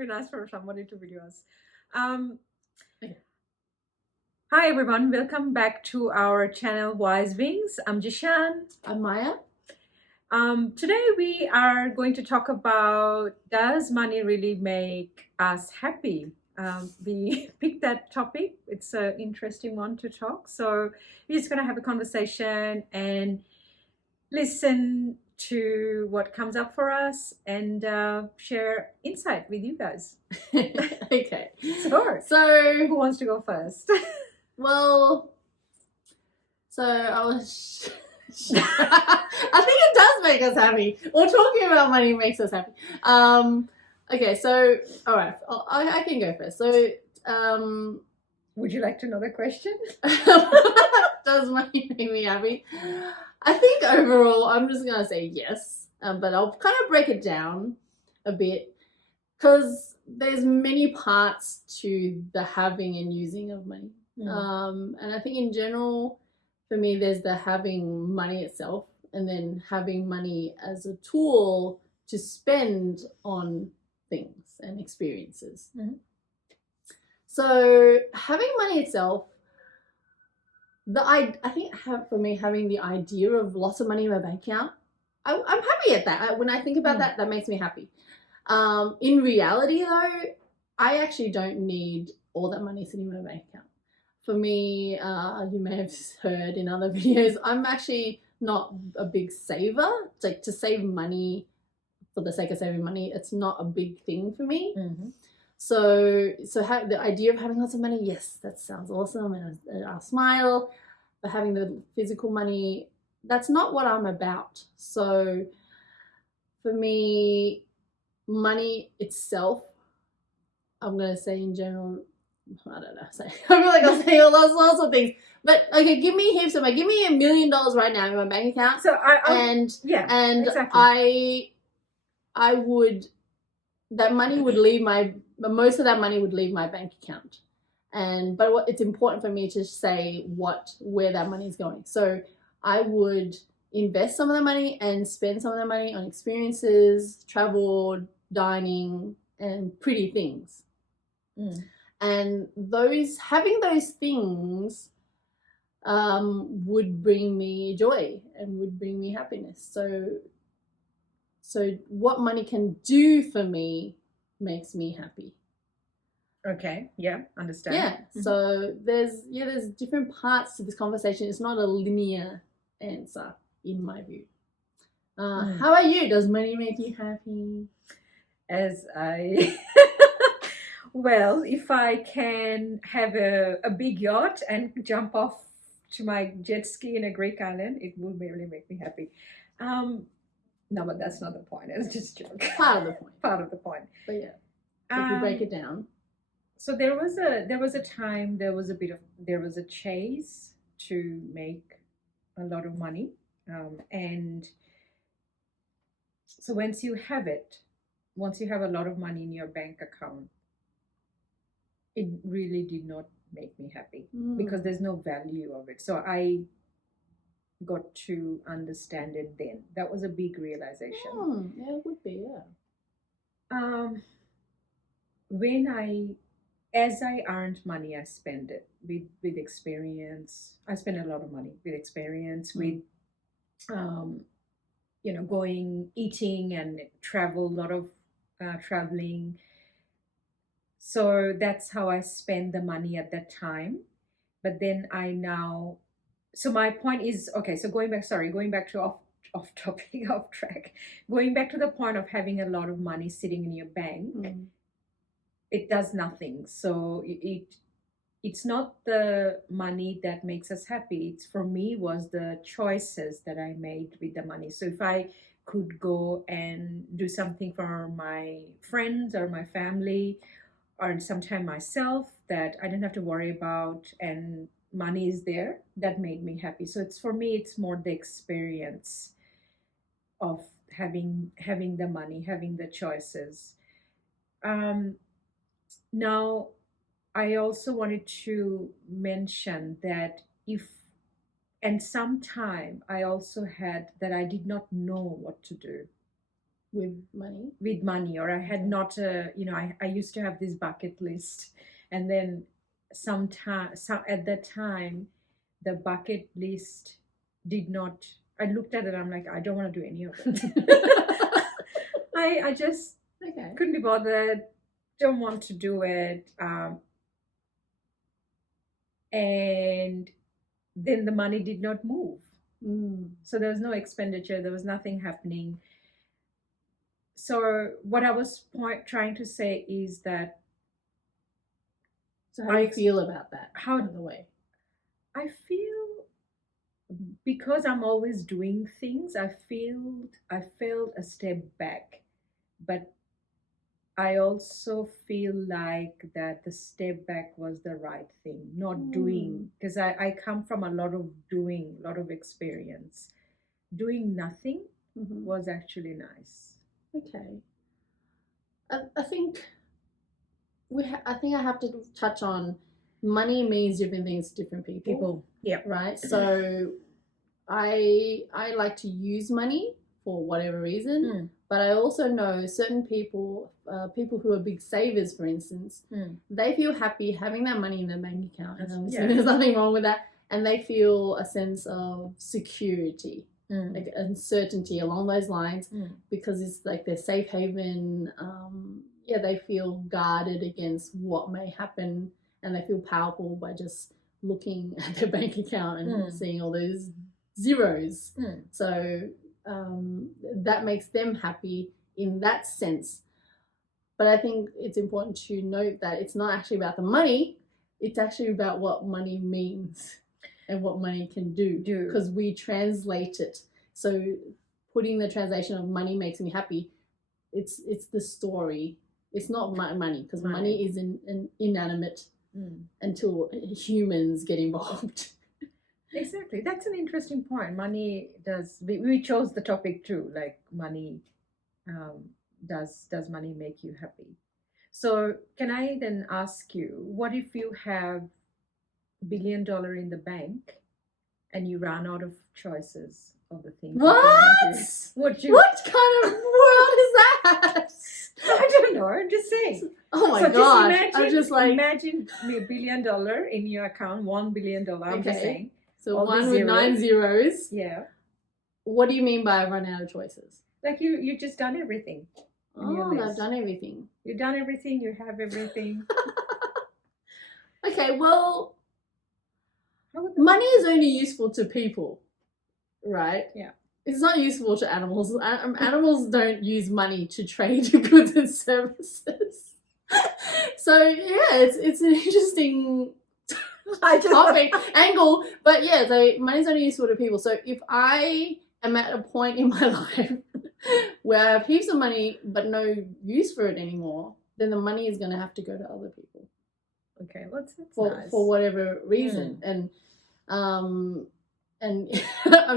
Very nice for somebody to video us. Um, Hi everyone, welcome back to our channel Wise Wings. I'm Jishan. I'm Maya. Today we are going to talk about, does money really make us happy? We picked that topic. It's an interesting one to talk. So we're just going to have a conversation and listen to what comes up for us and share insight with you guys. Okay. Sure. So, Who wants to go first? well, I was. I think it does make us happy. Or talking about money makes us happy. Okay, so all right, I can go first. So, Would you like to know the question? does money make me happy? I think overall, I'm just gonna say yes, but I'll kind of break it down a bit because there's many parts to the having and using of money. And I think in general, for me, there's the having money itself, and then having money as a tool to spend on things and experiences. So having money itself, I think for me, having the idea of lots of money in my bank account, I'm happy at that. When I think about that makes me happy. In reality, though, I actually don't need all that money sitting in my bank account. For me, you may have heard in other videos, I'm actually not a big saver. It's like to save money for the sake of saving money, it's not a big thing for me. So the idea of having lots of money, yes, that sounds awesome, and I'll smile. But having the physical money, that's not what I'm about. So for me, money itself, I'm gonna say in general, I don't know. So I feel like I'm saying lots of things. But okay, give me heaps of money. Give me $1 million right now in my bank account. So exactly. I would, that money would leave most of that money would leave my bank account. But it's important for me to say where that money is going. So I would invest some of the money and spend some of the money on experiences, travel, dining, and pretty things. And having those things would bring me joy and would bring me happiness. So what money can do for me makes me happy. Okay, yeah, understand. Yeah, so there's different parts to this conversation. It's not a linear answer in my view. How about you? Does money make you happy? Well, if I can have a big yacht and jump off to my jet ski in a Greek island, it will really make me happy. No, but that's not the point. It's just a joke. Part of the point. Part of the point. But yeah, if you break it down. So there was a time, there was a chase to make a lot of money, and so once you have a lot of money in your bank account, it really did not make me happy because there's no value of it. So I got to understand it then. That was a big realization. Yeah, it would be, yeah. As I earned money, I spend it with experience. I spend a lot of money with experience, with going, eating, and travel, a lot of traveling. So that's how I spend the money at that time. But then so my point is, okay, so going back to off topic, off track, going back to the point of having a lot of money sitting in your bank, it does nothing. So it's not the money that makes us happy. It's, for me, was the choices that I made with the money. So if I could go and do something for my friends or my family, or sometime myself, that I didn't have to worry about, and money is there, that made me happy. So for me, it's more the experience of having the money, having the choices. Now, I also wanted to mention that sometime I also had that I did not know what to do. with money. with money, or I had Okay. not I used to have this bucket list, and then at that time the bucket list did not, I looked at it, I'm like, I don't want to do any of it. I just Okay. couldn't be bothered, don't want to do it, and then the money did not move. So there was no expenditure, there was nothing happening. So what I was trying to say is that So how do you feel about that? How- by the way? I feel, because I'm always doing things, I felt a step back, but I also feel like that the step back was the right thing, not doing, because I come from a lot of doing, a lot of experience. Doing nothing Mhm. was actually nice. Okay. I think I think I have to touch on money means different things to different people. Yeah. Right? So I like to use money for whatever reason, Mm. but I also know certain people, people who are big savers, for instance, they feel happy having that money in their bank account, and obviously Yeah. there's nothing wrong with that, and they feel a sense of security, like uncertainty along those lines, because it's like their safe haven. Yeah, they feel guarded against what may happen, and they feel powerful by just looking at their bank account and seeing all those zeros. So that makes them happy in that sense. But I think it's important to note that it's not actually about the money, it's actually about what money means and what money can do, because we translate it. So putting the translation of money makes me happy, it's the story. It's not money, because money is an inanimate until humans get involved. Exactly. That's an interesting point. Money does, we chose the topic too, like money, does money make you happy? So can I then ask you, what if you have $1 billion in the bank and you run out of choices of the things you What? can do? What kind of world is that? I don't know, I'm just saying. Oh my So gosh. just I'm just like, imagine $1 billion in your account, $1 billion, I'm just Okay. saying. so all the one with 9 zeros. Yeah. What do you mean by run out of choices? Like you just done everything. in your Oh, I've list. done everything. You've done everything, you have everything. Okay, well, How would money is only useful to people, right? Yeah. It's not useful to animals. Animals don't use money to trade goods and services. So yeah, it's an interesting topic angle, but yeah, money's only useful to people. So if I am at a point in my life where I have heaps of money but no use for it anymore, then the money is going to have to go to other people. Okay, well, that's nice. For whatever reason. And I'm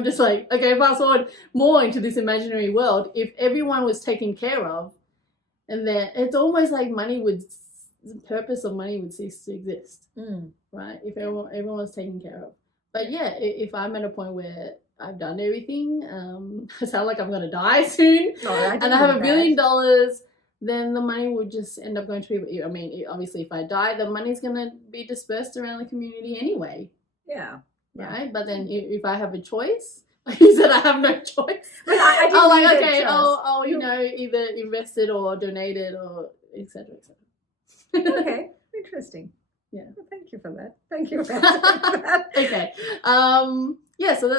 just like, okay, fast forward more into this imaginary world. If everyone was taken care of, and then it's almost like the purpose of money would cease to exist, right? If everyone was taken care of. But yeah, if I'm at a point where I've done everything, I sound like I'm going to die soon, and I have $1 billion, then the money would just end up going to people. I mean, obviously, if I die, the money's going to be dispersed around the community anyway. Yeah. Right? But then if I have a choice, you said I have no choice. But I didn't like, need a okay, choice. I'll either invest it or donate it or etc. Okay, interesting. Yeah. Well, thank you for that. Thank you for that. Okay. Yeah, so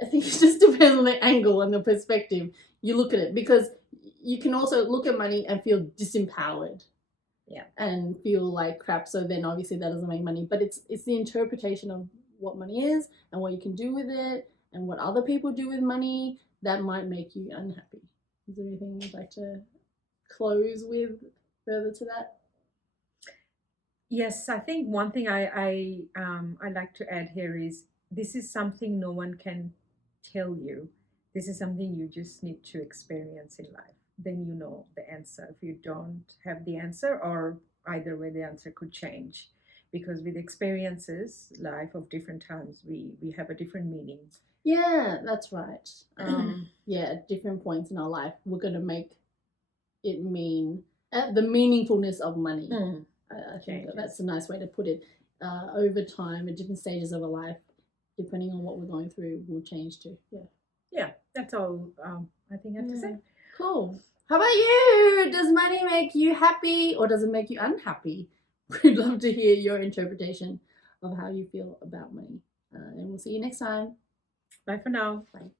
I think it just depends on the angle and the perspective you look at it, because you can also look at money and feel disempowered. Yeah. And feel like crap, so then obviously that doesn't make money. But it's the interpretation of what money is and what you can do with it and what other people do with money that might make you unhappy. Is there anything you'd like to close with further to that? Yes, I think one thing I like to add here is, this is something no one can tell you. This is something you just need to experience in life. Then you know the answer. If you don't have the answer, or either way, the answer could change, because with experiences, life of different times, we have a different meaning. Yeah, that's right. Yeah, at different points in our life, we're going to make it mean the meaningfulness of money. I think Changes. that's a nice way to put it. Over time, at different stages of our life, depending on what we're going through, will change too. Yeah. Yeah, that's all I think I have to say. Cool. How about you? Does money make you happy or does it make you unhappy? We'd love to hear your interpretation of how you feel about money. And we'll see you next time. Bye for now. Bye.